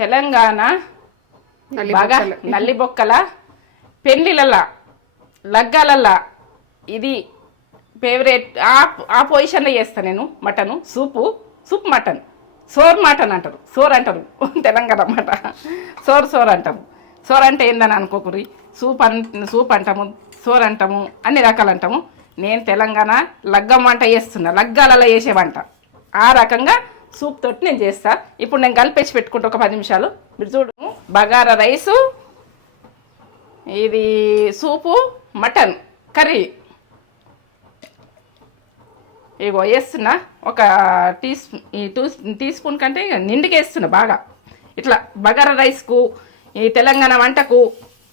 తెలంగాణ బాగా నల్లి బొక్కల పెళ్ళిళ్ళ లగ్గాలల్లా ఇది ఫేవరెట్. ఆ పొజిషన్లో చేస్తాను నేను mutton. Soup mutton, sour mutton అంటారు, సోర్ అంటారు తెలంగాణ మాట. సోర్ అంటాము. సోర్ అంటే ఏందని అనుకోకురి. సూప్ అంటాము, సోర్ అంటాము, అన్ని రకాలు అంటాము. నేను తెలంగాణ లగ్గం వంట చేస్తున్నా, లగ్గాలలో చేసే వంట. ఆ రకంగా సూప్ తోటి నేను చేస్తా. ఇప్పుడు నేను కలిపేసి పెట్టుకుంటా ఒక 10 నిమిషాలు. మీరు చూడు, బగారా రైసు, ఇది సూపు, మటన్ కర్రీ. ఇగో వేస్తున్నా ఒక టీ స్పూన్ కంటే నిండుగా వేస్తున్నా బాగా. ఇట్లా బగారా రైస్కు ఈ తెలంగాణ వంటకు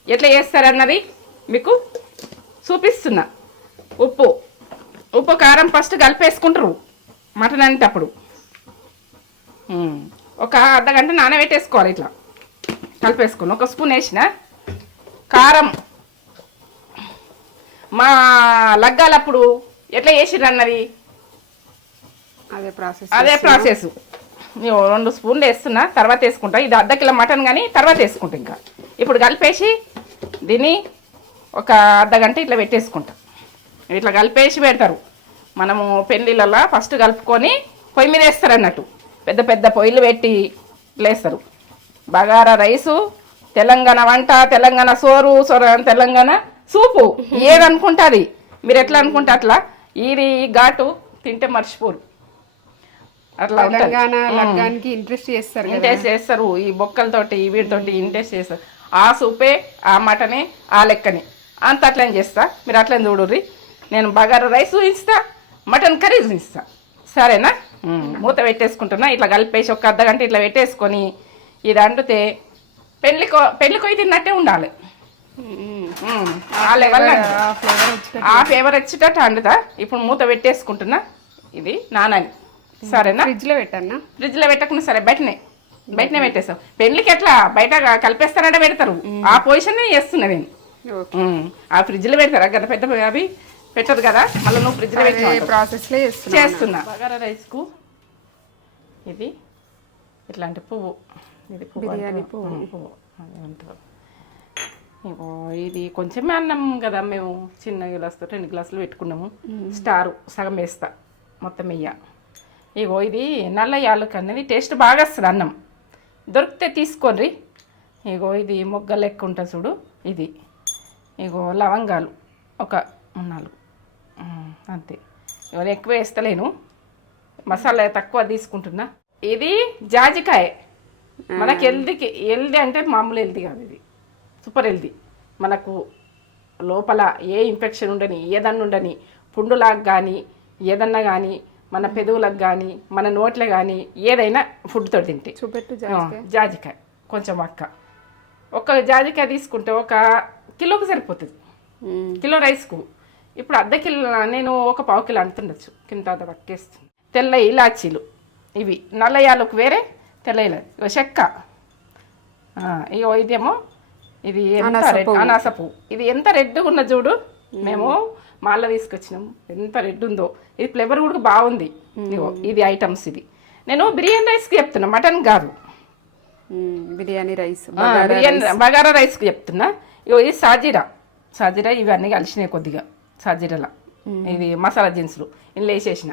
ఎట్లా చేస్తారన్నది మీకు చూపిస్తున్నా. ఉప్పు కారం ఫస్ట్ కలిపేసుకుంటారు మటన్ అనేటప్పుడు. ఒక అర్ధగంట నానబెట్టేసుకోవాలి. ఇట్లా కలిపేసుకుని ఒక స్పూన్ వేసిన కారం. మా లగ్గాలప్పుడు ఎట్లా చేసిర్రు అన్నది అదే ప్రాసెస్. 2 స్పూన్లు వేస్తున్నా, తర్వాత వేసుకుంటా. ఇది అర్ధ కిలో మటన్ కానీ తర్వాత వేసుకుంటా. ఇంకా ఇప్పుడు కలిపేసి దీన్ని ఒక అర్ధగంట ఇట్లా పెట్టేసుకుంటా. ఇట్లా కలిపేసి పెడతారు. మనము పెళ్ళిళ్ళలో ఫస్ట్ కలుపుకొని పొయ్యి మీద వేస్తారు అన్నట్టు. పెద్ద పెద్ద పొయ్యిలు పెట్టి వేస్తారు. బగారా రైసు, తెలంగాణ వంట, తెలంగాణ సోరు, తెలంగాణ సూపు, ఏదనుకుంటుంది మీరు ఎట్లా అనుకుంటే అట్లా. ఇది ఘాటు తింటే మర్చిపోరు. అట్లా ఇంట్రెస్ట్ చేస్తారు. ఈ బొక్కలతోటి వీటితోటి ఇంట్రెస్ట్ చేస్తారు. ఆ సూపే, ఆ మటనే, ఆ లెక్కనే అంత అట్లని చేస్తా. మీరు అట్లని చూడుర్రి. నేను బగారా రైస్ ఇస్తా, మటన్ కర్రీ ఇస్తా. సరేనా? మూత పెట్టేసుకుంటున్నా. ఇట్లా కలిపేసి ఒక అర్ధగంట ఇట్లా పెట్టేసుకొని ఇది అండితే పెళ్లి కొయ్యి తిన్నట్టే ఉండాలి. ఆ లెవెల్ ఆ ఫ్లేవర్ వచ్చేటట్టు అండుతా. ఇప్పుడు మూత పెట్టేసుకుంటున్నా. ఇది నానని. సరేనా? ఫ్రిడ్జ్లో పెట్టకుండా సరే బయటనే పెట్టేస్తాం. పెళ్లికి ఎట్లా బయట కలిపేస్తారంటే పెడతారు. ఆ పొజిషన్ చేస్తున్నా నేను. ఆ ఫ్రిడ్జ్లో పెడతారా గత పెద్ద అవి పెట్టదు కదా, మళ్ళీ నువ్వు ఫ్రిడ్జ్లో పెట్టిన ప్రాసెస్లో చేస్తున్నా. బగారా రైస్కు ఇది ఇట్లాంటి పువ్వు, ఇది పువ్వు అంటారు. ఇది కొంచెమే అన్నం కదా, మేము చిన్న గ్లాసుతో 2 గ్లాసులు పెట్టుకున్నాము. స్టారు సగం వేస్తా, మొత్తం వెయ్య. ఇగో ఇది నల్ల యాలక అనేది టేస్ట్ బాగా వస్తుంది. అన్నం దొరికితే తీసుకోండి. ఇగో ఇది మొగ్గ లెక్క ఉంటుంది చూడు. ఇది ఇగో లవంగాలు ఒక 4 అంతే. ఇవాళ ఎక్కువ వేస్తలేను, మసాలా తక్కువ తీసుకుంటున్నా. ఇది జాజికాయ. మనకి హెల్దీ అంటే మామూలు హెల్దీ కాదు, ఇది సూపర్ హెల్దీ. మనకు లోపల ఏ ఇన్ఫెక్షన్ ఉండని, ఏదన్నా ఉండని, పుండులాగా కానీ ఏదన్నా కానీ, మన పెదవులకు కానీ మన నోట్లో కానీ ఏదైనా ఫుడ్తో తింటే జాజికాయ కొంచెం ఒక జాజికాయ తీసుకుంటే 1 కిలోకి సరిపోతుంది. కిలో రైస్కు. ఇప్పుడు అర్ధ కిలో నేను ఒక 1/2 కిలో అంటుండొచ్చు. కింద పక్కేస్తుంది. తెల్ల ఇలాచీలు, ఇవి నల్ల యాలకు వేరే, తెల్ల ఇలాచి, చెక్క. ఇగో ఇదేమో ఇది అనాస పువ్వు. ఇది ఎంత రెడ్గా ఉన్న చూడు. మేము మాల్లో తీసుకొచ్చినాం. ఎంత రెడ్ ఉందో. ఇది ఫ్లేవర్ కూడా బాగుంది. ఇగో ఇది ఐటమ్స్. ఇది నేను బిర్యానీ రైస్కి చెప్తున్నా, మటన్ కాదు. బిర్యానీ రైస్ బగారా రైస్కి చెప్తున్నా. ఇగో ఇది సాజీరా ఇవన్నీ కలిసినాయి కొద్దిగా. సాజీరాల ఇది మసాలా దినుసులు ఇందులో వేసేసిన.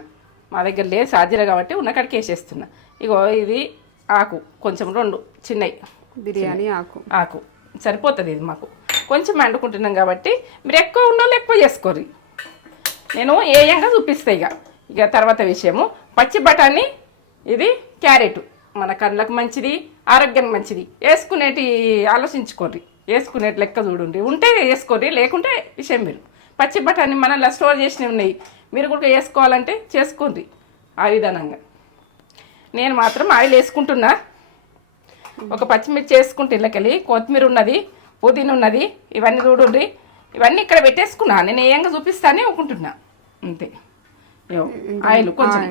మా దగ్గర లేదు సాజీరా కాబట్టి ఉన్నకాడికి వేసేస్తున్నా. ఇగో ఇది ఆకు కొంచెం 2 చిన్నవి, బిర్యానీ ఆకు సరిపోతుంది. ఇది మాకు కొంచెం వండుకుంటున్నాం కాబట్టి మీరు ఎక్కువ ఉన్నోళ్ళు ఎక్కువ చేసుకోరు. నేను ఏయంగా చూపిస్తాయి. ఇక తర్వాత విషయము పచ్చి బఠానీ, ఇది క్యారెట్. మన కళ్ళకు మంచిది, ఆరోగ్యానికి మంచిది. వేసుకునేటి ఆలోచించుకోర్రి, వేసుకునేటి లెక్క చూడండి. ఉంటే వేసుకోర్రి, లేకుంటే విషయం మీరు. పచ్చి బఠానీ మనల్ని స్టోర్ చేసినవి ఉన్నాయి, మీరు కూడా వేసుకోవాలంటే చేసుకోండి ఆ విధానంగా. నేను మాత్రం ఆయిల్ వేసుకుంటున్నా. ఒక పచ్చిమిర్చి వేసుకుంటే ఇళ్ళకెళ్ళి, కొత్తిమీర ఉన్నది, పుదీనా ఉన్నది, ఇవన్నీ చూడండి. ఇవన్నీ ఇక్కడ పెట్టేసుకున్నా. నేను ఏంగా చూపిస్తానే అనుకుంటున్నా అంతే. ఆయిల్ కొంచెం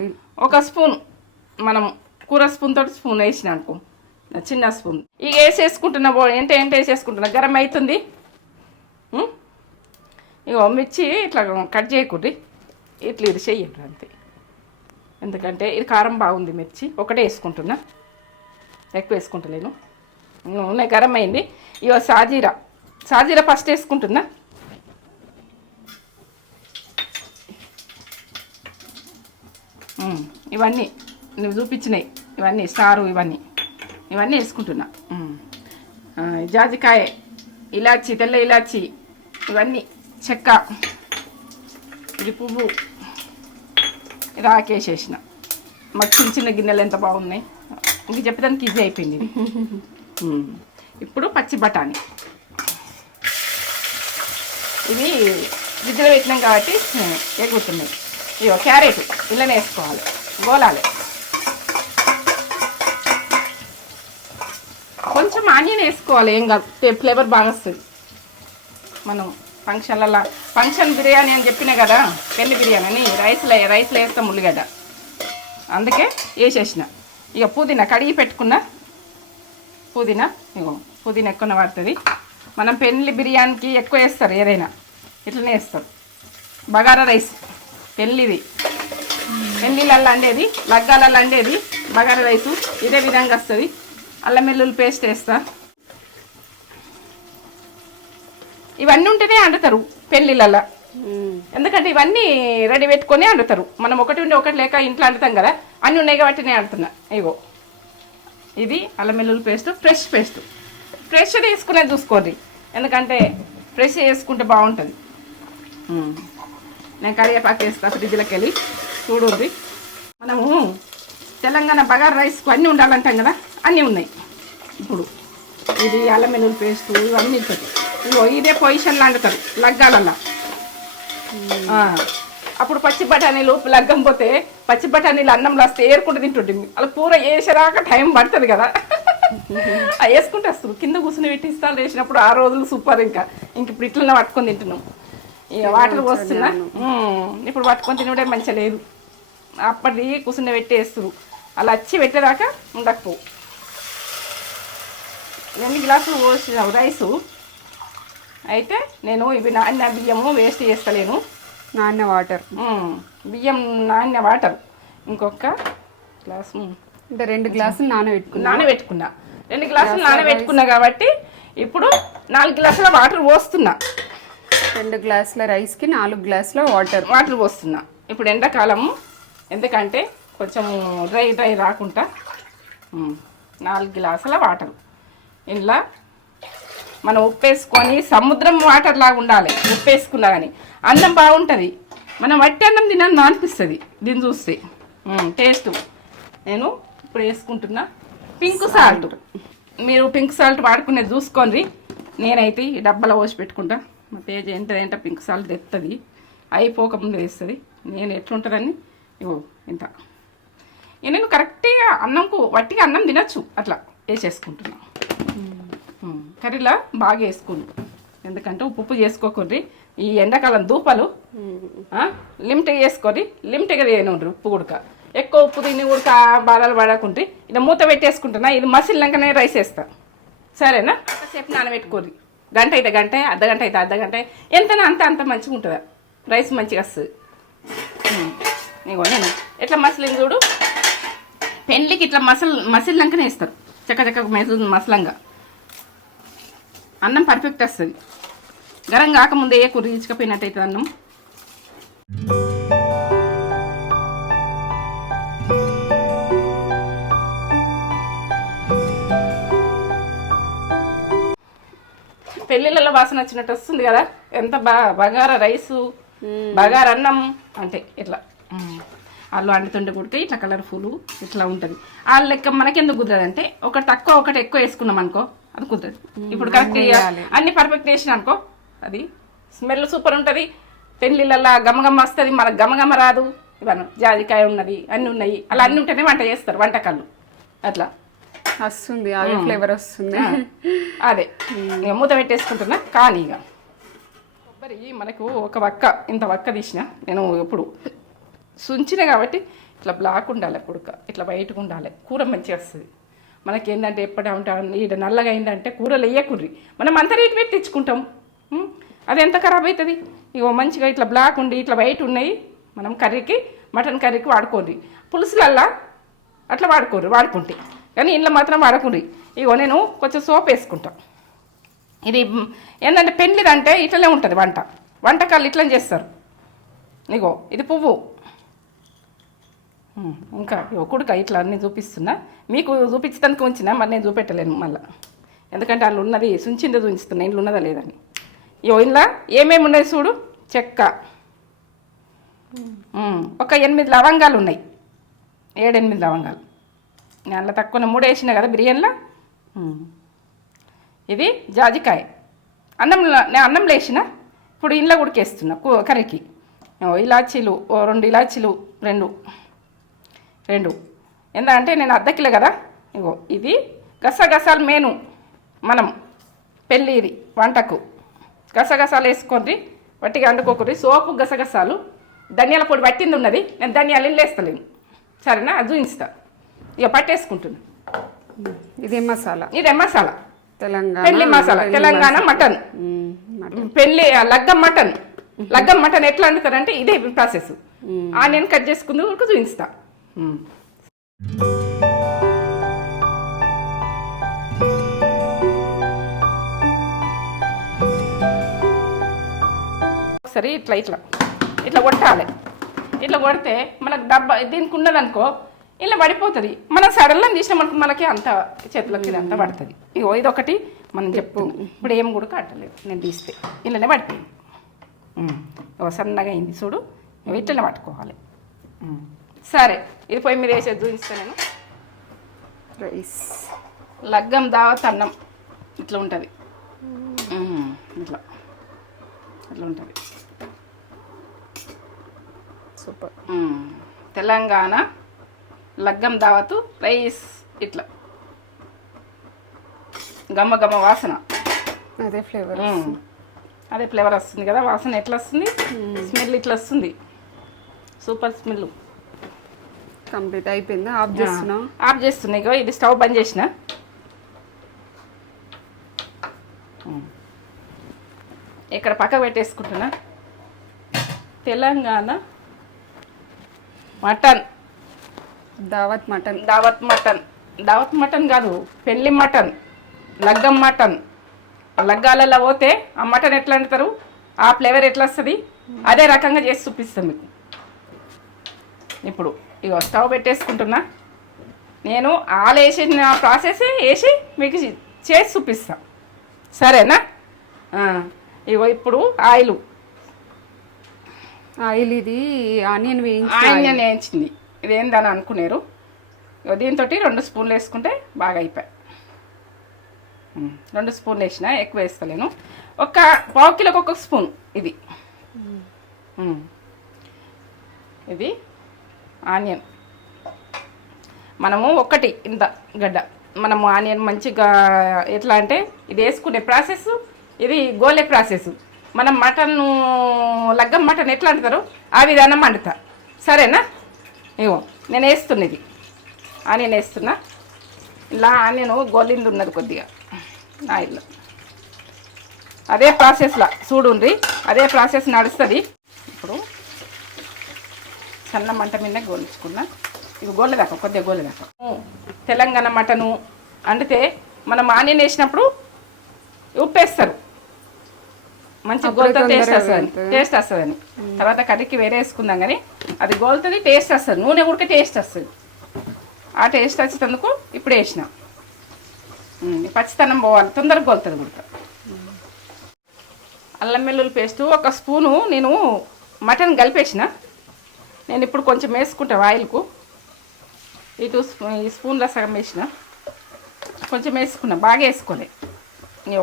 1 స్పూన్, మనం కూర స్పూన్ తోటి స్పూన్ వేసిన అనుకో, చిన్న స్పూన్. ఇక వేసేసుకుంటున్నా. ఏంటి వేసేసుకుంటున్నా. గరం అవుతుంది. ఇగో మిర్చి ఇట్లా కట్ చేయకూడదు, ఇట్లా ఇది చెయ్యండి అంతే. ఎందుకంటే ఇది కారం బాగుంది. మిర్చి ఒకటే వేసుకుంటున్నా. ఎక్కువ వేసుకుంటలేను. నూనె గరం అయింది. ఇగో సాజీరా ఫస్ట్ వేసుకుంటున్నా. ఇవన్నీ నువ్వు చూపించినాయి, ఇవన్నీ స్టారు, ఇవన్నీ వేసుకుంటున్నా. జాజికాయ, ఇలాచి, తెల్ల ఇలాచి, ఇవన్నీ చెక్క, ఇది పువ్వు, ఇది ఆకేసేసిన. మాకు చిన్న చిన్న గిన్నెలు ఎంత బాగున్నాయి. ఇంక చెప్పడానికి ఈజీ అయిపోయింది ఇది. ఇప్పుడు పచ్చి బఠానీ, ఇవి గిద్దెలో పెట్టినాం కాబట్టి ఎగురుతున్నాయి. ఇవో క్యారెట్ ఇళ్ళనే వేసుకోవాలి, గోలాలి. కొంచెం ఆనియన్ వేసుకోవాలి, ఏం కాదు, ఫ్లేవర్ బాగా వస్తుంది. మనం ఫంక్షన్ బిర్యానీ అని చెప్పినా కదా, పెళ్లి బిర్యానీ అని రైస్లో వేస్తాం ఉల్లిగడ్డ, అందుకే వేసేసిన. ఇక పుదీనా కడిగి పెట్టుకున్న పుదీనా, ఇగో పుదీనా ఎక్కువ పడుతుంది. మనం పెళ్లి బిర్యానీకి ఎక్కువ వేస్తారు, ఏదైనా ఇట్లనే వేస్తారు. బగారా రైస్ పెళ్ళిది, పెళ్ళిళ్ళల్లో అండేది, లగ్గాలలో అండేది బగారా రైసు ఇదే విధంగా వస్తుంది. అల్లం వెల్లుల్లి పేస్ట్ వేస్తా. ఇవన్నీ ఉంటేనే వండుతారు పెళ్ళిళ్ళల్లో, ఎందుకంటే ఇవన్నీ రెడీ పెట్టుకొని వండుతారు. మనం ఒకటి ఉండి ఒకటి లేక ఇంట్లో వండుతాం కదా, అన్నీ ఉన్నాయి కాబట్టి నేను వండుతున్నా. ఇగో ఇది అల్లం వెల్లుల్లి పేస్ట్, ఫ్రెష్ తీసుకునేది చూసుకోండి, ఎందుకంటే ఫ్రెష్ వేసుకుంటే బాగుంటుంది. నేను కరివేపాకు వేస్తా ఫ్రిడ్జ్లోకి వెళ్ళి. చూడుంది, మనము తెలంగాణ బగారా రైస్కు అన్నీ ఉండాలంటాం కదా, అన్నీ ఉన్నాయి. ఇప్పుడు ఇది అల్లం వెల్లుల్లి పేస్ట్ ఇవన్నీ ఉంటుంది. ఇగో ఇదే పొజిషన్లో వండుతారు లగ్గాలల్లో. అప్పుడు పచ్చి బఠానీలు లగ్గం పోతే పచ్చి బఠానీలు అన్నంలో వస్తే ఏరుకుంటూ తింటుండే. అలా కూర వేసేదాకా టైం పడుతుంది కదా, అవి వేసుకుంటే వస్తారు. కింద కూర్చుని పెట్టిస్తాను వేసినప్పుడు ఆ రోజులు సూపర్. ఇంకా ఇప్పుడు ఇట్లనే పట్టుకొని తింటున్నాం. ఇక వాటర్ పోస్తున్నా. ఇప్పుడు పట్టుకొని తినడే మంచిగా లేదు, అప్పటి కూర్చుని పెట్టేస్తారు. అలా వచ్చి పెట్టేదాకా ఉండకపోవు. 2 గ్లాసులు పోసిన రైసు అయితే నేను ఇవి నాణ్య బియ్యము వేస్ట్ చేస్తలేను, నాణ్య వాటర్, బియ్యం నాణ్య వాటర్ ఇంకొక గ్లాసు, అంటే 2 గ్లాసులు నానబెట్టుకున్నా 2 గ్లాసులు నానబెట్టుకున్నా కాబట్టి ఇప్పుడు 4 గ్లాసుల వాటర్ పోస్తున్నా. 2 గ్లాసుల రైస్కి 4 గ్లాసుల వాటర్ పోస్తున్నా. ఇప్పుడు ఎండాకాలము, ఎందుకంటే కొంచెం డ్రై రాకుండా 4 గ్లాసుల వాటర్. ఇంట్లో మనం ఉప్పు వేసుకొని సముద్రం వాటర్ లాగా ఉండాలి. ఉప్పు వేసుకున్నా కానీ అన్నం బాగుంటుంది. మనం వట్టి అన్నం తినాలని అనిపిస్తుంది దీన్ని చూస్తే టేస్ట్. నేను ఇప్పుడు వేసుకుంటున్నా పింక్ సాల్ట్. మీరు పింక్ సాల్ట్ వాడుకునేది చూసుకోండి. నేనైతే ఈ డబ్బాలో పోసి పెట్టుకుంటా. మా తేజ ఏంటంటే పింక్ సాల్ట్ తెస్తుంది, అయిపోకముందు వేస్తుంది. నేను ఎట్లుంటుందని ఇగో ఇంత. నేను కరెక్ట్గా అన్నంకు వట్టిగా అన్నం తినచ్చు, అట్లా వేసేసుకుంటున్నా. కర్రీలా బాగా వేసుకోండి, ఎందుకంటే ఉప్పు చేసుకోకండి. ఈ ఎండాకాలం దూపలు లిమిట్గా వేసుకోండి, లిమిట్గా తినండి. ఉప్పు ఉడక ఎక్కువ ఉప్పు తిని ఉడక బాధలు పడకుంటే ఇలా మూత పెట్టేసుకుంటున్నా. ఇది మసిలినాకనే రైస్ వేస్తా, సరేనా? సేపు నానబెట్టుకోండి, గంట అయితే గంట, అర్ధగంట అయితే అర్ధగంట, ఎంతనా అంత మంచిగా ఉంటుందా రైస్, మంచిగా వస్తుంది. ఇగో నేను ఎట్లా మసిలింది చూడు. పెళ్ళికి ఇట్లా మసిలినాకనే వేస్తారు, చక్క మసలంగా అన్నం పర్ఫెక్ట్ వస్తుంది. గరం కాకముందే ఏ కూర ఇచ్చుకపోయినట్టు అవుతుంది అన్నం. పెళ్ళిళ్ళలో వాసన వచ్చినట్టు వస్తుంది కదా, ఎంత బగారా రైసు, బగారా అన్నం అంటే ఇట్లా వాళ్ళు వండుతుంటే కుడితే ఇట్లా కలర్ఫుల్ ఇట్లా ఉంటుంది. వాళ్ళ లెక్క మనకెందుకు కుదరదు అంటే ఒకటి తక్కువ ఒకటి ఎక్కువ వేసుకున్నాం అనుకో, అది కుదరదు. ఇప్పుడు కరెక్ట్ అన్ని పర్ఫెక్ట్ వేసిన అనుకో, అది స్మెల్ సూపర్ ఉంటుంది. పెళ్ళిళ్ళల్లో గమగమ్మ వస్తుంది, మనకు గమగమ్మ రాదు. ఇవన్నీ జాజికాయ ఉన్నది, అన్నీ ఉన్నాయి, అలా అన్నీ ఉంటేనే వంట చేస్తారు వంటకాలు. అట్లా వస్తుంది, అదే ఫ్లేవర్ వస్తుంది. అదే ఇక మూత పెట్టేసుకుంటున్నా. కానీ ఇక కొబ్బరి మనకు ఒక వక్క, ఇంత వక్క తీసిన నేను ఎప్పుడు సుంచిన కాబట్టి ఇట్లా బ్లాక్ ఉండాలి, పుడక ఇట్లా వైట్గా ఉండాలి, కూర మంచిగా వస్తుంది. మనకేంటంటే ఎప్పుడు ఉంటాం ఈడ నల్లగా అయిందంటే కూరలు వేయకుర్రి, మనం అంత రేటు పెట్టి తెచ్చుకుంటాం, అది ఎంత ఖరాబ్ అవుతుంది. ఇగో మంచిగా ఇట్లా బ్లాక్ ఉండి ఇట్లా వైట్ ఉన్నాయి, మనం కర్రీకి మటన్ కర్రీకి వాడుకోండి. పులుసులల్లా అట్లా వాడుకోరు, వాడుకుంటే కానీ ఇంట్లో మాత్రం వాడకుండ్రి. ఇగో నేను కొంచెం సోప్ వేసుకుంటా. ఇది ఏంటంటే పెళ్ళిది అంటే ఇట్లనే ఉంటుంది వంటకాలు ఇట్లనే చేస్తారు. ఇగో ఇది పువ్వు, ఇంకా ఇగో కుడుక, ఇట్లా అన్నీ చూపిస్తున్నా. మీకు చూపించడానికి ఉంచిన మరి నేను చూపెట్టలేను మళ్ళీ, ఎందుకంటే వాళ్ళు ఉన్నది సుంచింది చూపిస్తున్నా ఇంట్లో ఉన్నదా లేదని. ఇగో ఇంట్లో ఏమేమి ఉన్నాయి చూడు. చెక్క, ఒక 8 లవంగాలు ఉన్నాయి, 7-8 లవంగాలు. నేను అందులో తక్కువ 3 వేసిన కదా బిర్యానీలో. ఇది జాజికాయ, నేను అన్నంలో వేసిన, ఇప్పుడు ఇంట్లో ఉడికేస్తున్నా కర్రీకి. ఇలాచీలు 2 ఇలాచీలు, 2 ఎందుకంటే నేను అర్ధ కిలో కదా. ఇగో ఇది గసగసాలు మెయిన్, మనం పెళ్ళి ఇది వంటకు గసగసాలు వేసుకోండి, వట్టిగా వండుకోకూడదు. సోపు, గసగసాలు, ధనియాల పొడి పట్టింది ఉన్నది, నేను ధనియాలు వేస్తలేను, సరేనా? అది చూపిస్తా. ఇక పట్టేసుకుంటున్నా. ఇదేం మసాలా? ఇదే మసాలా, తెలంగాణ పెళ్ళి మసాలా, తెలంగాణ మటన్, పెళ్ళి లగ్గం మటన్. లగ్గం మటన్ ఎట్లా వండుతారంటే ఇదే ప్రాసెస్. ఆనియన్ కట్ చేసుకుంది వరకు చూపిస్తా. ఒకసారి ఇట్లా ఇట్లా ఇట్లా కొట్టాలి. ఇట్లా కొడితే మనకు డబ్బా దీనికి ఉన్నదనుకో ఇలా పడిపోతుంది. మనం సడన్గా తీసినామనుకో మనకి అంత చేతులకి అంతా పడుతుంది. ఇగో ఇదొకటి మనం చెప్పు. ఇప్పుడు ఏం కూడా కట్టలేదు, నేను తీస్తే ఇలానే పడిపోయింది. సన్నగా అయింది చూడు, ఇట్లనే పట్టుకోవాలి. సరే, ఇది పొయ్యి మీద వేసేది చూపిస్తాను నేను. రైస్ లగ్గం దావత్ అన్నం ఇట్లా ఉంటుంది, ఇట్లా ఇట్లా ఉంటుంది. సూపర్. తెలంగాణ లగ్గం దావతు రైస్, ఇట్లా గమ్మ గమ్మ వాసన, అదే ఫ్లేవర్, అదే ఫ్లేవర్ వస్తుంది కదా. వాసన ఎట్లా వస్తుంది, స్మెల్ ఇట్లా వస్తుంది, సూపర్ స్మెల్. కంప్లీట్ అయిపోయింది. ఆఫ్ చేస్తున్నా. ఆఫ్ చేస్తున్నా. ఇగో ఇది స్టవ్ బంద్ చేసిన. ఇక్కడ పక్కకు పెట్టేసుకుంటున్నా. తెలంగాణ మటన్, దావత్ మటన్. దావత్ మటన్, దావత్ మటన్ కాదు, పెళ్ళి మటన్, లగ్గం మటన్. లగ్గాలలో పోతే ఆ మటన్ ఎట్లా అంటారు, ఆ ఫ్లేవర్ ఎట్లా వస్తుంది, అదే రకంగా చేసి చూపిస్తాం మీకు. ఇప్పుడు ఇగో స్టవ్ పెట్టేసుకుంటున్నా. నేను ఆలు వేసిన ప్రాసెస్ వేసి మీకు చేసి చూపిస్తా, సరేనా? ఇగో ఇప్పుడు ఆయిల్ ఇది ఆనియన్ వేయించింది. ఇదేందని అనుకునేరు. ఇగో దీంతో 2 స్పూన్లు వేసుకుంటే బాగా అయిపోయాయి. 2 స్పూన్లు వేసిన, ఎక్కువ వేస్తలేను. ఒక 1/4 కిలోకి 1 స్పూన్. ఇది ఆనియన్. మనము ఒకటి ఇంత గడ్డ, మనము ఆనియన్ మంచిగా ఎట్లా అంటే ఇది వేసుకునే ప్రాసెస్, ఇది గోలే ప్రాసెస్. మనం మటన్ లగ్గం మటన్ ఎట్లా అంటారు ఆ విధానం వండుతా, సరేనా? ఇగో నేను వేస్తున్నది ఆనియన్ వేస్తున్నా. ఇలా ఆనియన్ గోలింది ఉన్నది కొద్దిగా ఆయిల్లో. అదే ప్రాసెస్లా చూడుండ్రి, అదే ప్రాసెస్ నడుస్తుంది. ఇప్పుడు సన్న మంట మీద గోలించుకున్నా. ఇవి గోలేదాకా, కొద్దిగా గోలేదాకా. తెలంగాణ మటను అంటే మనం ఆనియన్ వేసినప్పుడు ఉప్పు వేస్తారు, మంచి గోలుతో టేస్ట్ వస్తుందని. తర్వాత కర్రీకి వేరే వేసుకుందాం కానీ అది గోలుతుంది, టేస్ట్ వస్తుంది. నూనె ఉడికే టేస్ట్ వస్తుంది. ఆ టేస్ట్ వచ్చేందుకు ఇప్పుడు వేసిన. పచ్చితనం పోవాలి, తొందరగా గోలుతుంది ఉడక. అల్లం వెల్లుల్లి పేస్టు 1 స్పూను నేను మటన్ కలిపేసిన. నేను ఇప్పుడు కొంచెం వేసుకుంటా ఆయిల్కు. ఈ స్పూన్ల సగం వేసిన, కొంచెం వేసుకున్నా, బాగా వేసుకోలే.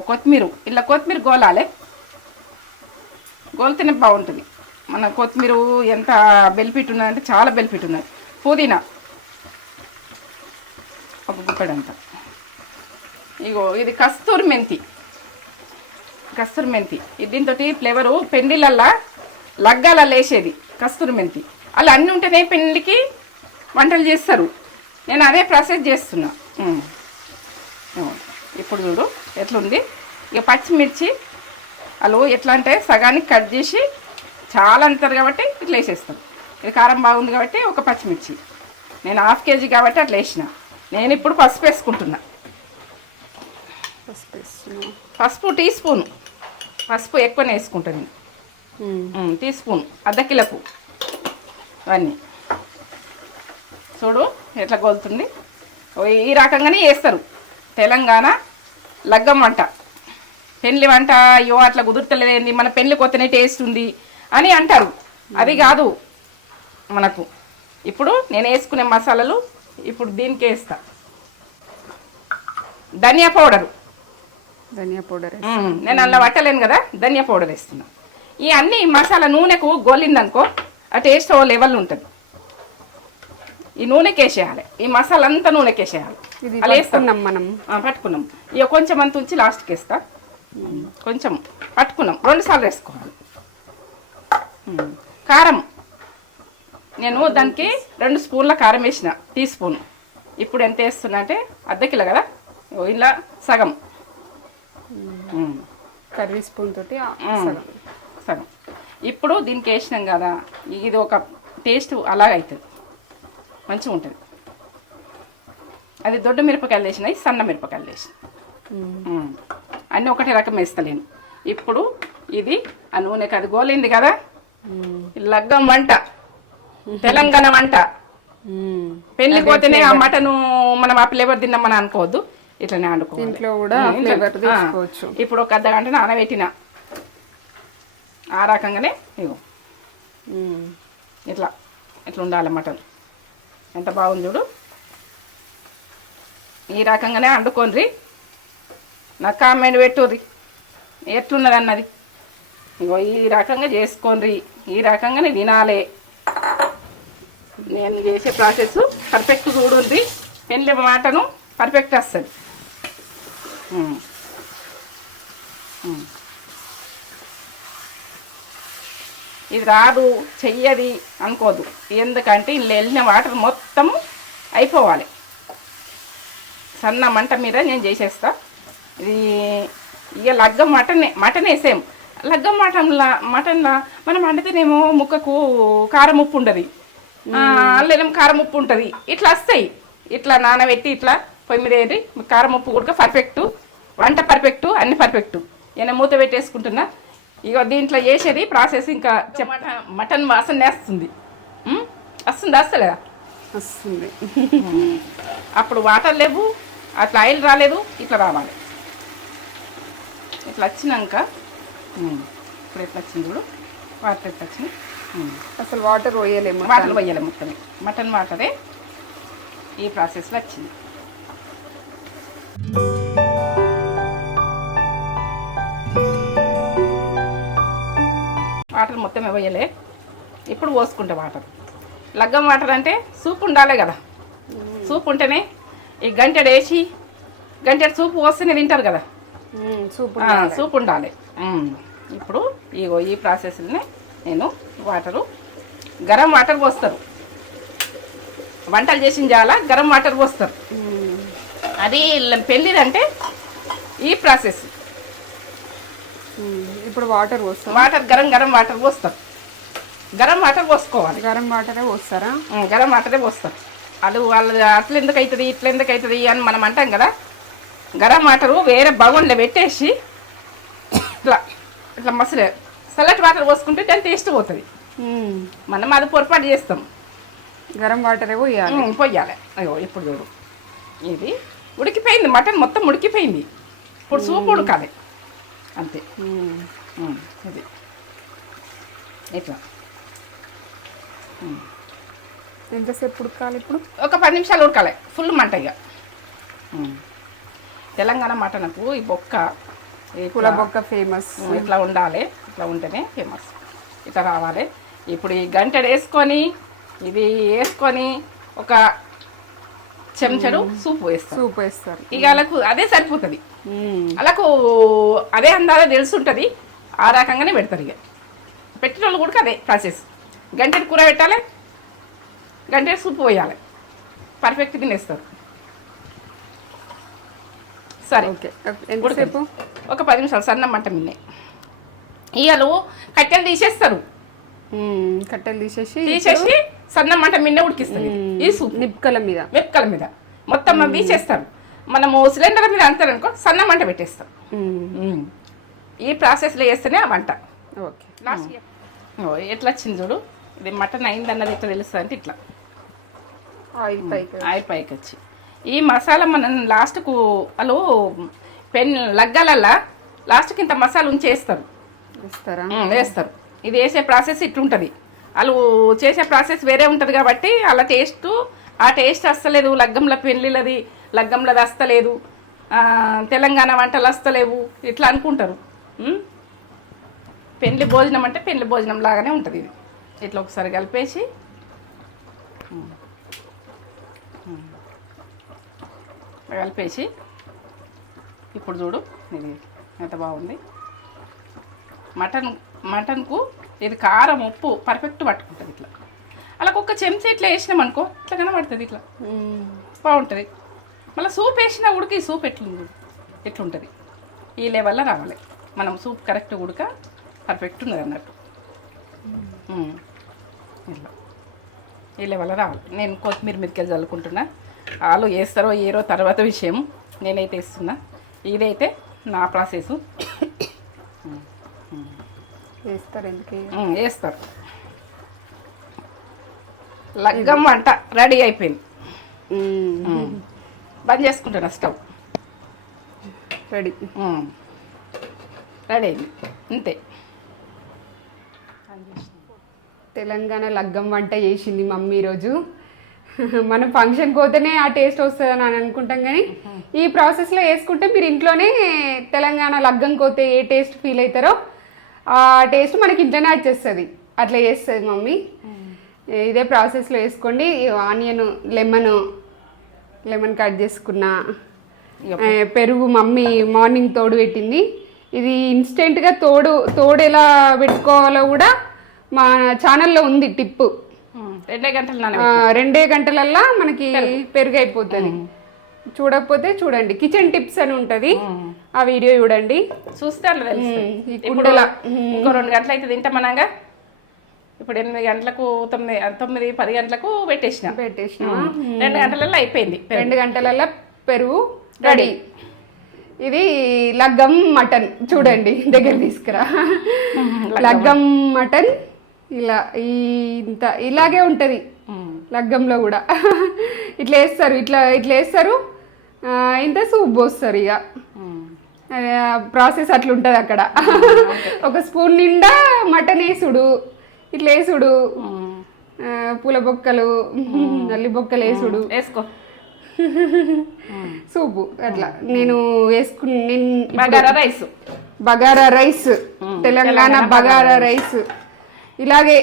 కొత్తిమీర, ఇలా కొత్తిమీర గోలాలి, గోలితేనే బాగుంటుంది. మన కొత్తిమీర ఎంత బెనిఫిట్ ఉన్నదంటే చాలా బెనిఫిట్ ఉన్నది. పుదీనా 1 గుప్పెడంతా. ఇగో ఇది కస్తూరి మెంతి, దీంతో ఫ్లేవరు పెండిలల్లా లగ్గాలలో వేసేది కస్తూరి మెంతి. అలా అన్నీ ఉంటేనే పెండికి వంటలు చేస్తారు. నేను అదే ప్రాసెస్ చేస్తున్నా. ఇప్పుడు చూడు ఎట్లుంది. ఇక పచ్చిమిర్చి వాళ్ళు ఎట్లా అంటే సగానికి కట్ చేసి చాలా అంటారు కాబట్టి ఇట్లా వేసేస్తాం. ఇది కారం బాగుంది కాబట్టి 1 పచ్చిమిర్చి, నేను 1/2 కేజీ కాబట్టి అట్లా వేసిన. నేను ఇప్పుడు పసుపు వేసుకుంటున్నా. పసుపు వేస్తున్నాం. పసుపు టీ స్పూన్, పసుపు ఎక్కువనే వేసుకుంటాను. టీ స్పూన్ అర్ధ కిలోకు అవన్నీ చూడు ఎట్లా గోలుతుంది. ఈ రకంగానే వేస్తారు తెలంగాణ లగ్గం వంట. పెళ్లి వంట అయ్యో అట్లా కుదురుతలేదండి, మన పెళ్లి కొత్తనే టేస్ట్ ఉంది అని అంటారు. అది కాదు మనకు. ఇప్పుడు నేను వేసుకునే మసాలాలు ఇప్పుడు దీనికి వేస్తా. ధనియా పౌడరు, ధనియా పౌడర్ నేను అలా పట్టలేను కదా, ధనియా పౌడర్ వేస్తున్నా. ఈ అన్ని మసాలా నూనెకు గోలిందనుకో ఆ టేస్ట్ ఓ లెవెల్ ఉంటుంది. ఈ నూనెకి వేసేయాలి, ఈ మసాలా అంతా నూనెకి వేసేయాలి. అలా వేస్తున్నాం మనం, పట్టుకున్నాం. ఇక కొంచెం అంత ఉంచి లాస్ట్కి వేస్తా. కొంచెం పట్టుకున్నాం, 2 సార్లు వేసుకోవాలి. కారం నేను దానికి 2 స్పూన్ల కారం వేసిన, టీ స్పూన్. ఇప్పుడు ఎంత వేస్తున్నా అంటే అర్ధ కిలో కదా, ఇలా సగం కర్రీ స్పూన్ తోటి సగం. ఇప్పుడు దీనికి వేసినాం కదా, ఇది ఒక టేస్ట్ అలాగైతుంది, మంచిగా ఉంటుంది. అది దొడ్డు మిరపకాయలు వేసినాయి, సన్న మిరపకాయలు వేసిన అన్నీ ఒకటే రకం వేస్తలేను. ఇప్పుడు ఇది ఆ నూనెకి అది గోలింది కదా, లగ్గం వంట, తెలంగాణ వంట. పెళ్లికి పోతేనే ఆ మటను మనం ఆ ఫ్లేవర్ తిన్నామని అనుకోవద్దు, ఇట్లనే వండుకోవాలి. ఇంట్లో కూడా ఫ్లేవర్ తీసుకోవచ్చు. ఇప్పుడు ఒక అర్ధ గంట నానబెట్టిన ఆ రకంగానే ఇగో ఇట్లా ఇట్లా ఉండాలి మటన్. ఎంత బాగుంది చూడు. ఈ రకంగానే వండుకోండి. నాకు కామెంట్ పెట్టుర్రి ఎట్లున్నది అన్నది. ఇగో ఈ రకంగా చేసుకోండి, ఈ రకంగానే తినాలి. నేను చేసే ప్రాసెస్ పర్ఫెక్ట్ చూడుంది. పెళ్ళి మాటను పర్ఫెక్ట్ వస్తుంది. ఇది రాదు చెయ్యది అనుకోదు, ఎందుకంటే ఇందులో వెళ్ళిన వాటర్ మొత్తము అయిపోవాలి. సన్న మంట మీద నేను చేసేస్తా. ఇది ఇక లగ్గం మటన్ వేసాం. లగ్గం మటన్లా మనం వండితేనేమో ముక్కకు కారం ఉప్పు ఉండదు, అల్లం కారం ఉప్పు ఉంటుంది. ఇట్లా వస్తాయి. ఇట్లా నానబెట్టి ఇట్లా పొయ్యి మీద వేయండి. కారం ఉప్పు కూడా పర్ఫెక్టు, వంట పర్ఫెక్టు, అన్ని పర్ఫెక్టు. నేను మూత పెట్టేసుకుంటున్నా. ఇక దీంట్లో చేసేది ప్రాసెస్ ఇంకా మటన్ వాసన వస్తుంది. వస్తలేదా? వస్తుంది. అప్పుడు వాటర్ లేవు, అట్లా ఆయిల్ రాలేదు, ఇట్లా రావాలి. ఇట్లా వచ్చినాక ఇప్పుడు ఎట్లా వచ్చింది చూడు, వాటర్ ఎట్లా వచ్చింది. అసలు వాటర్ పోయలేము, వాటర్ పోయలేము. మొత్తమే మటన్ వాటరే ఈ ప్రాసెస్లో వచ్చింది. వాటర్ మొత్తమే పోయలే. ఇప్పుడు పోసుకుంటా వాటర్. లగ్గం వాటర్ అంటే సూప్ ఉండాలి కదా, సూప్ ఉంటేనే ఈ గంటెడు వేసి గంటెడు సూప్ పోస్తేనే తింటారు కదా. సూప్ ఉండాలి. ఇప్పుడు ఈ ప్రాసెస్లోనే నేను గరం వాటర్ పోస్తారు. వంటలు చేసిన చాలా గరం వాటర్ పోస్తారు. అది పెళ్ళిదంటే ఈ ప్రాసెస్. ఇప్పుడు వాటర్ పోస్తాం. గరం వాటర్ పోస్తారు. గరం వాటర్ పోసుకోవాలి. గరం వాటరే పోస్తారా? గరం వాటరే పోస్తారు. వాళ్ళు అట్లా ఎందుకు అవుతుంది ఇట్లా ఎందుకు అవుతుంది అని మనం అంటాం కదా. గరం వాటరు వేరే బగోన్లో పెట్టేసి ఇట్లా ఇట్లా మసలే చల్లటి వాటర్ పోసుకుంటే దాని టేస్ట్ పోతుంది. మనం అది పొరపాటు చేస్తాం. గరం వాటరే పొయ్యాలి. అయ్యో ఇప్పుడు చూడు, ఇది ఉడికిపోయింది. మటన్ మొత్తం ఉడికిపోయింది. ఇప్పుడు సూప్ ఉడకాలి అంతే. ఇది ఇట్లా ఎంతసేపు ఉడకాలి? ఇప్పుడు ఒక 10 నిమిషాలు ఉడకాలి ఫుల్ మంట. ఇక తెలంగాణ మటన్కు ఈ బొక్క, పుల బొక్క ఫేమస్. ఇట్లా ఉండాలి, ఇట్లా ఉంటేనే ఫేమస్. ఇట్లా రావాలి. ఇప్పుడు ఈ గంటెడు వేసుకొని ఇది వేసుకొని ఒక చెంచడు సూప్ వేస్తారు. ఇక వాళ్ళకు అదే సరిపోతుంది. వాళ్ళకు అదే అందాలో తెలుసుంటుంది. ఆ రకంగానే పెడతారు. ఇక పెట్టిన వాళ్ళు కూడా అదే ప్రాసెస్. గంటెడు కూర పెట్టాలి, గంటెడు సూప్ పోయాలి, పర్ఫెక్ట్ తినేస్తారు. సరే, ఎంతసేపు? ఒక 10 నిమిషాలు సన్న మంట మిన్నే. ఇవాళ కట్టెలు తీసేస్తారు. కట్టెలు తీసేసి సన్న మంట మిన్నే ఉడికిస్తారు. ఈ సూప్ మిరపకాయల మీద మొత్తం మనం తీసేస్తాం. మనము సిలిండర్ మీద అంటారనుకో సన్న మంట పెట్టేస్తాం. ఈ ప్రాసెస్లో చేస్తేనే ఆ వంట. ఓకే. లాస్ట్ ఎట్లా వచ్చింది చూడు, ఇది మటన్ అయింది అన్నది ఎట్లా తెలుస్తుంది అంటే ఇట్లా ఆయిల్ పైకి వచ్చి ఈ మసాలా మనం లాస్ట్కు వాళ్ళు లగ్గాలల్లా లాస్ట్కి ఇంత మసాలా ఉంచేస్తారు, వేస్తారు. ఇది వేసే ప్రాసెస్ ఇట్లుంటుంది. వాళ్ళు చేసే ప్రాసెస్ వేరే ఉంటుంది కాబట్టి అలా ఆ టేస్ట్ వస్తలేదు. లగ్గంలో పెళ్ళిళ్ళది లగ్గంలోది వస్తలేదు, తెలంగాణ వంటలు వస్తలేవు ఇట్లా అనుకుంటారు. పెళ్లి భోజనం అంటే పెళ్లి భోజనం లాగానే ఉంటుంది ఇది. ఇట్లా ఒకసారి కలిపేసి ఇప్పుడు చూడు ఇది ఎంత బాగుంది. మటన్కు ఇది కారం ఉప్పు పర్ఫెక్ట్ పట్టుకుంటుంది. ఇట్లా అలా ఒక చెంచా ఇట్లా వేసినాం అనుకో ఇట్లా కనబడుతుంది. ఇట్లా బాగుంటుంది. మళ్ళీ సూప్ వేసినా ఉడికి సూప్ ఎట్లుంటుంది ఈ లెవెల్లో రావాలి. మనం సూప్ కరెక్ట్ ఉడక పర్ఫెక్ట్ ఉన్నది అన్నట్టు. ఇట్లా ఈ లెవెల్లో రావాలి. నేను కొత్తిమీర మిరపకాయలు చల్లుకుంటున్నా. వాళ్ళు వేస్తారో ఏరో తర్వాత విషయం. నేనైతే వేస్తున్నా. ఇదైతే నా ప్రాసెస్. వేస్తారు. లగ్గం వంట రెడీ అయిపోయింది. బంద్ చేసుకుంటున్నా స్టవ్. రెడీ అయింది అంతే. తెలంగాణ లగ్గం వంట చేసింది మమ్మీ ఈరోజు. మనం ఫంక్షన్కి పోతేనే ఆ టేస్ట్ వస్తుందని అని అనుకుంటాం, కానీ ఈ ప్రాసెస్లో వేసుకుంటే మీరు ఇంట్లోనే తెలంగాణ లగ్గంకి పోతే ఏ టేస్ట్ ఫీల్ అవుతారో ఆ టేస్ట్ మనకి ఇంట్లోనే వచ్చేస్తుంది. అట్లా చేస్తుంది మమ్మీ. ఇదే ప్రాసెస్లో వేసుకోండి. ఆనియన్ లెమన్ కట్ చేసుకున్న, పెరుగు మమ్మీ మార్నింగ్ తోడు పెట్టింది. ఇది ఇన్స్టెంట్గా తోడు ఎలా పెట్టుకోవాలో కూడా మా ఛానల్లో ఉంది టిప్పు. 2 గంటలల్లా మనకి పెరుగు అయిపోతుంది. చూడకపోతే చూడండి, కిచెన్ టిప్స్ అని ఉంటుంది, ఆ వీడియో చూడండి. చూస్తే ఇంకో 2 గంటలు అయితే తింటామనగా. ఇప్పుడు 8 గంటలకు 9-10 గంటలకు పెట్టేసిన 2 గంటలలో అయిపోయింది. 2 గంటలలో పెరుగు రెడీ. ఇది లగ్గం మటన్ చూడండి, దగ్గర తీసుకురా. లగ్గం మటన్ ఇలాగే ఉంటుంది. లగ్గంలో కూడా ఇట్లా వేస్తారు. ఇంత సూప్ పోస్తారు. ఇక ప్రాసెస్ అట్లుంటుంది అక్కడ. ఒక స్పూన్ నిండా మటన్ వేసుడు, పూల బొక్కలు, నల్లి బొక్కలు వేసుకో సూపు అట్లా. నేను బగారా రైస్ తెలంగాణ బగారా రైస్ ఇలాగే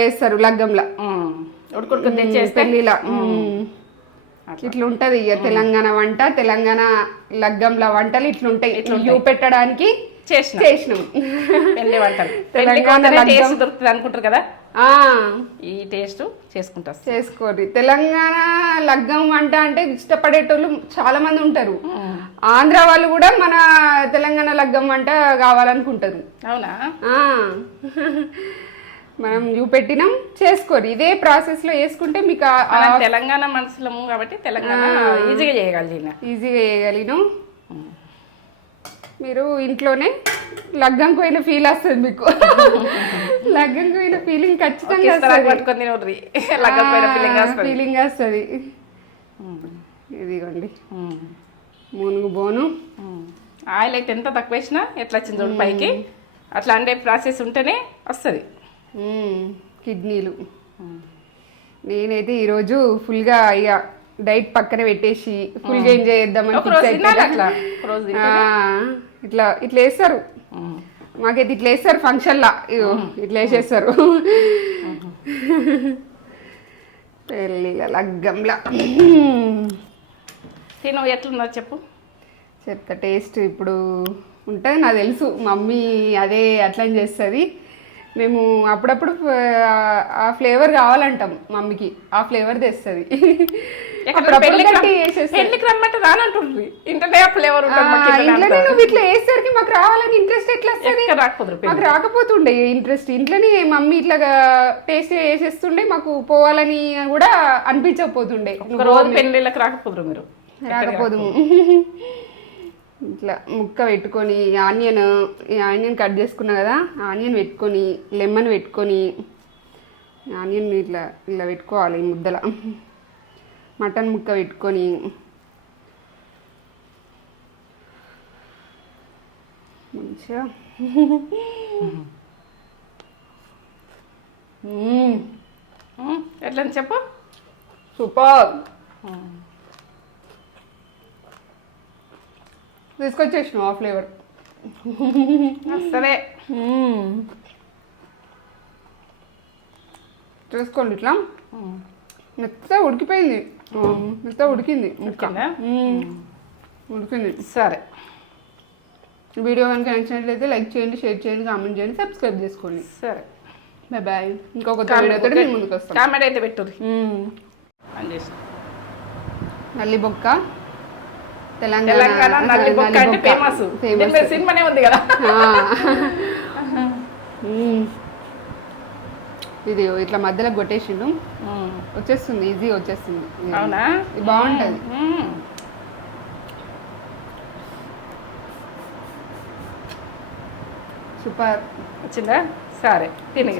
వేస్తారు లగ్గంలో, పెళ్ళిలా. ఇట్లా ఉంటది ఇక తెలంగాణ వంట. తెలంగాణ లగ్గంల వంటలు ఇట్లుంటాయి. పెట్టడానికి చేసినాం తెలంగాణ దొరుకుతుంది అనుకుంటారు కదా, ఈ టేస్ట్ చేసుకోండి. తెలంగాణ లగ్గం వంట అంటే ఇష్టపడేటోళ్ళు చాలా మంది ఉంటారు. ఆంధ్ర వాళ్ళు కూడా మన తెలంగాణ లగ్గం వంట కావాలనుకుంటారు. అవునా? మనం చూపెట్టినాం, చేసుకోరు. ఇదే ప్రాసెస్ లో వేసుకుంటే మీకు తెలంగాణ మనుషులము కాబట్టి తెలంగాణ ఈజీగా చేయగలిగినాం. మీరు ఇంట్లోనే లగ్గంకి పోయిన ఫీల్ వస్తుంది మీకు. లగ్గంకి పోయిన ఫీలింగ్ ఖచ్చితంగా ఫీలింగ్ వస్తుంది. ఇదిగోండి మునుగు బోను. ఆయిల్ అయితే ఎంత తక్కువ వేసినా ఎట్లా వచ్చింది చూడు పైకి. అట్లా అంటే ప్రాసెస్ ఉంటేనే వస్తుంది. కిడ్నీలు. నేనైతే ఈరోజు ఫుల్గా ఇక డైట్ పక్కన పెట్టేసి ఫుల్గా ఎంజాయ్ చేద్దామని ఇట్లా వేస్తారు. మాకైతే ఇట్లా వేస్తారు ఫంక్షన్లా. ఇట్లా వేసేస్తారు పెళ్ళిళ్ళ లగ్గంలా. తిను ఎట్లున్నా చెప్తా. టేస్ట్ ఇప్పుడు ఉంటుంది నాకు తెలుసు. మమ్మీ అదే అట్లా చేస్తుంది. మేము అప్పుడప్పుడు ఆ ఫ్లేవర్ కావాలంటాం మమ్మీకి, ఆ ఫ్లేవర్ తెస్తుంది. పెళ్లికి రమ్మంటే రానంటుంది. ఇంటనే ఫ్లేవర్ ఇంట్లోనే నువ్వు ఇట్లా వేసేసరికి మాకు రావాలని ఇంట్రెస్ట్ ఎట్లా వస్తుంది? మాకు రాకపోతుండే ఇంట్రెస్ట్. ఇంట్లోనే మమ్మీ ఇట్లా టేస్ట్ వేసేస్తుండే, మాకు పోవాలని కూడా అనిపించకపోతుండే. రోజు పెళ్లిళ్ళకి రాకపోదురు మీరు. రాకపోదు. ఇట్లా ముక్క పెట్టుకొని ఆనియన్ కట్ చేసుకున్నా కదా, ఆనియన్ పెట్టుకొని లెమన్ పెట్టుకొని ఆనియన్ ఇట్లా ఇలా పెట్టుకోవాలి ఈ ముద్దల. మటన్ ముక్క పెట్టుకొని మంచిగా ఎట్లా చెప్పు. సూపర్. తీసుకొచ్చేసిన ఆ ఫ్లేవర్. సరే చూసుకోండి, ఇట్లా మెత్తగా ఉడికిపోయింది, మెత్తగా ఉడికింది, ఉడికింది. సరే, వీడియో కనుక నచ్చినట్లయితే లైక్ చేయండి, షేర్ చేయండి, కామెంట్ చేయండి, సబ్స్క్రైబ్ చేసుకోండి. సరే, బాయ్ బాయ్. ఇంకొక వీడియోతో మేము ముందుకు వస్తాం. కామెంట్ అయితే పెట్టు. నల్లి బొక్క తెలంగాణ నల్లి బొక్క అంటే ఫేమస్. సినిమానే ఉంది కదా. ఇది ఇట్లా మధ్యలో కొట్టేసిండు, వచ్చేస్తుంది, ఈజీగా వచ్చేస్తుంది. అవునా, ఇది బాగుంటుంది. సూపర్ వచ్చిందా? సరే, తినగ.